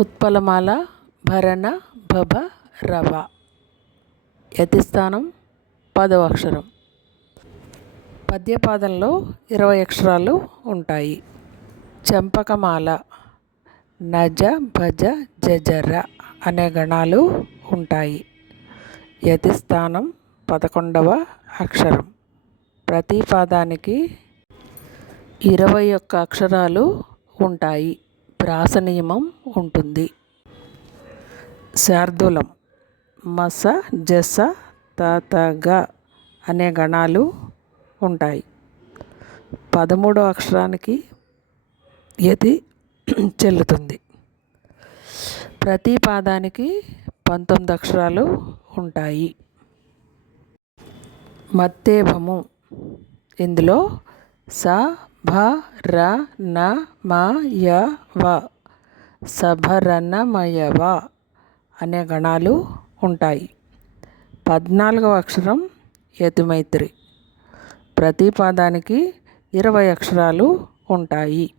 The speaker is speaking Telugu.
ఉత్పలమాల భరణ భభ రవ యతిస్థానం పదవ అక్షరం. పద్యపాదంలో ఇరవై అక్షరాలు ఉంటాయి. చంపకమాల నజ భజ జజర అనే గణాలు ఉంటాయి. యతిస్థానం పదకొండవ అక్షరం. ప్రతి పాదానికి ఇరవై ఒక్క అక్షరాలు ఉంటాయి. ప్రాస నియమం ఉంటుంది. శార్దూలం మస జస తతగ అనే గణాలు ఉంటాయి. పదమూడో అక్షరానికి యతి చెల్లుతుంది. ప్రతి పాదానికి పంతొమ్మిది అక్షరాలు ఉంటాయి. మత్తేభము ఇందులో స భ ర న మ య వ అనే గణాలు ఉంటాయి. పద్నాలుగవ అక్షరం యతిమైత్రి. ప్రతి పాదానికి ఇరవై అక్షరాలు ఉంటాయి.